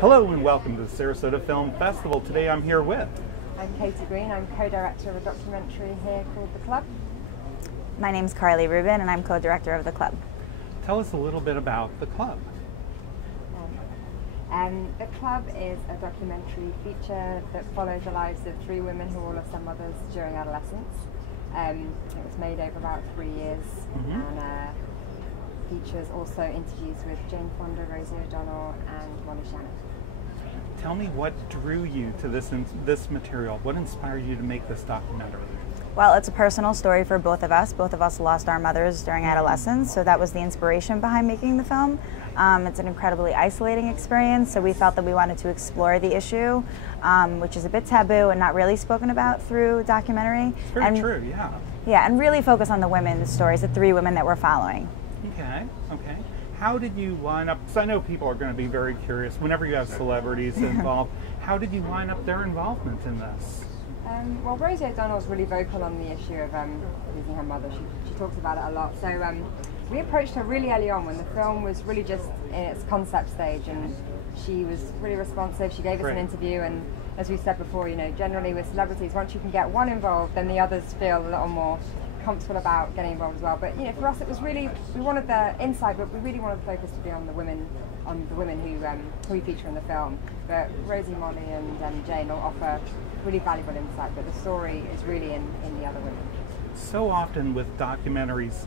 Hello and welcome to the Sarasota Film Festival. Today I'm here with... I'm Katie Green. I'm co-director of a documentary here called The Club. My name's Carly Rubin and I'm co-director of The Club. Tell us a little bit about The Club. The Club is a documentary feature that follows the lives of three women who all lost their mothers during adolescence. It was made over about 3 years and features also interviews with Jane Fonda, Rosie O'Donnell and Shannon. Tell me what drew you to this material. What inspired you to make this documentary? Well, it's a personal story for both of us. Both of us lost our mothers during adolescence, so that was the inspiration behind making the film. It's an incredibly isolating experience, so we felt that we wanted to explore the issue, which is a bit taboo and not really spoken about through documentary. It's very true, yeah. Yeah, and really focus on the women's stories, the three women that we're following. Okay. How did you line up, because I know people are going to be very curious, whenever you have celebrities involved, how did you line up their involvement in this? Well, Rosie O'Donnell was really vocal on the issue of losing her mother. She talks about it a lot. So we approached her really early on when the film was really just in its concept stage, and she was really responsive. She gave us an interview, and as we said before, you know, generally with celebrities, once you can get one involved, then the others feel a little more comfortable about getting involved as well. But you know, for us, it was really, we wanted the insight, but we really wanted the focus to be on the women who we feature in the film. But Rosie, Molly, and Jane will offer really valuable insight. But the story is really in the other women. So often with documentaries,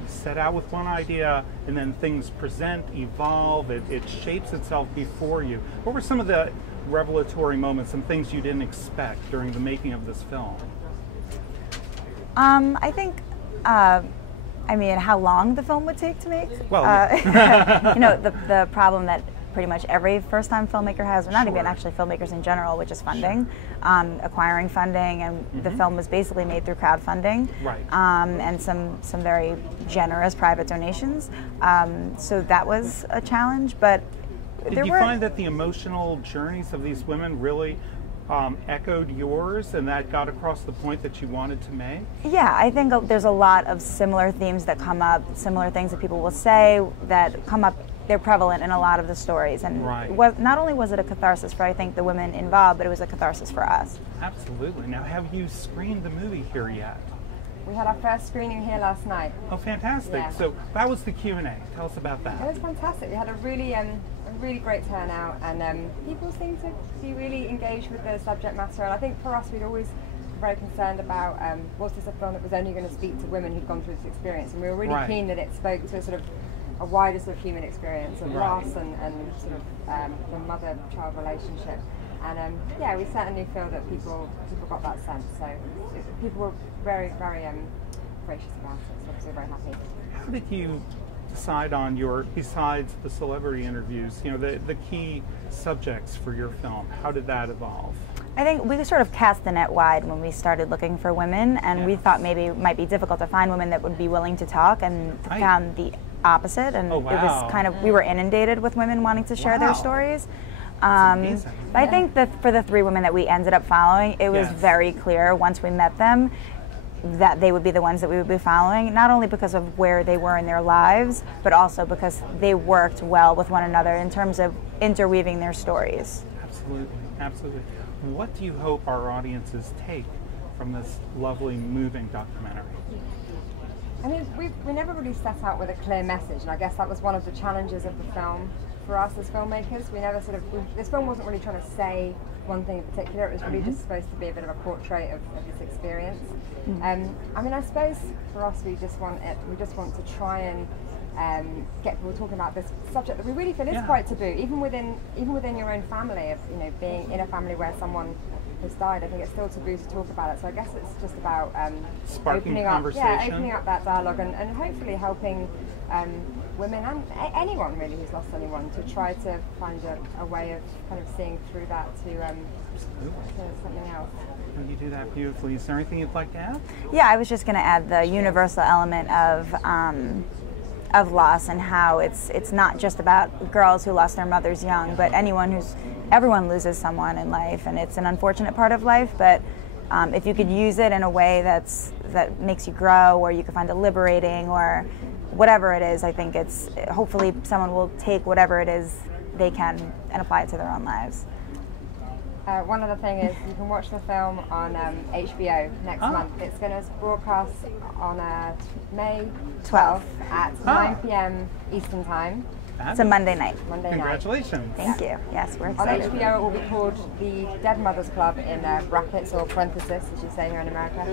you set out with one idea, and then things present, evolve. It shapes itself before you. What were some of the revelatory moments and things you didn't expect during the making of this film? I think, I mean, how long the film would take to make. Well, you know, the problem that pretty much every first-time filmmaker has, or not even actually filmmakers in general, which is funding, acquiring funding, and the film was basically made through crowdfunding, and some very generous private donations. So that was a challenge, but did you find that the emotional journeys of these women really echoed yours, and that got across the point that you wanted to make? Yeah, I think there's a lot of similar themes that come up, similar things that people will say that come up. They're prevalent in a lot of the stories, and not only was it a catharsis for, I think, the women involved, but it was a catharsis for us. Absolutely. Now, have you screened the movie here yet? We had our first screening here last night. Oh, fantastic. Yeah. So how was the Q&A? Tell us about that. It was fantastic. We had a really great turnout, and people seemed to be really engaged with the subject matter. And I think for us, we'd always been very concerned about, was this a film that was only going to speak to women who'd gone through this experience? And we were really keen that it spoke to a sort of a wider sort of human experience of loss and sort of the mother-child relationship. And yeah, we certainly feel that people got that sense. So people were very, very gracious about it. So obviously very happy. How did you decide on besides the celebrity interviews, you know, the key subjects for your film? How did that evolve? I think we sort of cast the net wide when we started looking for women, and we thought maybe it might be difficult to find women that would be willing to talk, and found the opposite, and it was kind of, we were inundated with women wanting to share their stories. But I think that for the three women that we ended up following, it was very clear once we met them that they would be the ones that we would be following, not only because of where they were in their lives, but also because they worked well with one another in terms of interweaving their stories. Absolutely, absolutely. What do you hope our audiences take from this lovely, moving documentary? I mean, we never really set out with a clear message, and I guess that was one of the challenges of the film for us as filmmakers. We never this film wasn't really trying to say one thing in particular. It was really just supposed to be a bit of a portrait of this experience. I mean, I suppose for us, we just want to try and get people talking about this subject that we really feel is quite taboo, even within your own family. Of, you know, being in a family where someone has died, I think it's still taboo to talk about it. So I guess it's just about opening up that dialogue, and hopefully helping women and anyone really who's lost anyone to try to find a way of kind of seeing through that to something else. You do that beautifully. Is there anything you'd like to add? Yeah, I was just going to add the universal element of loss, and how it's not just about girls who lost their mothers young, but everyone loses someone in life, and it's an unfortunate part of life. But if you could use it in a way that makes you grow, or you can find it liberating, or whatever it is, I think hopefully someone will take whatever it is they can and apply it to their own lives. One other thing is you can watch the film on HBO next month. It's going to broadcast on May 12th at 9 p.m. Eastern Time. It's a Monday night. Congratulations. Thank you. Yes, we're excited. On HBO it will be called the Dead Mothers Club in brackets or parenthesis, as you say here in America.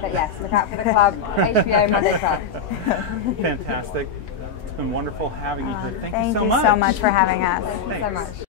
But yes, look out for the club, HBO Monday Club. Fantastic. It's been wonderful having you here. Thank you so much. Thank you so much for having us. Thank you so much.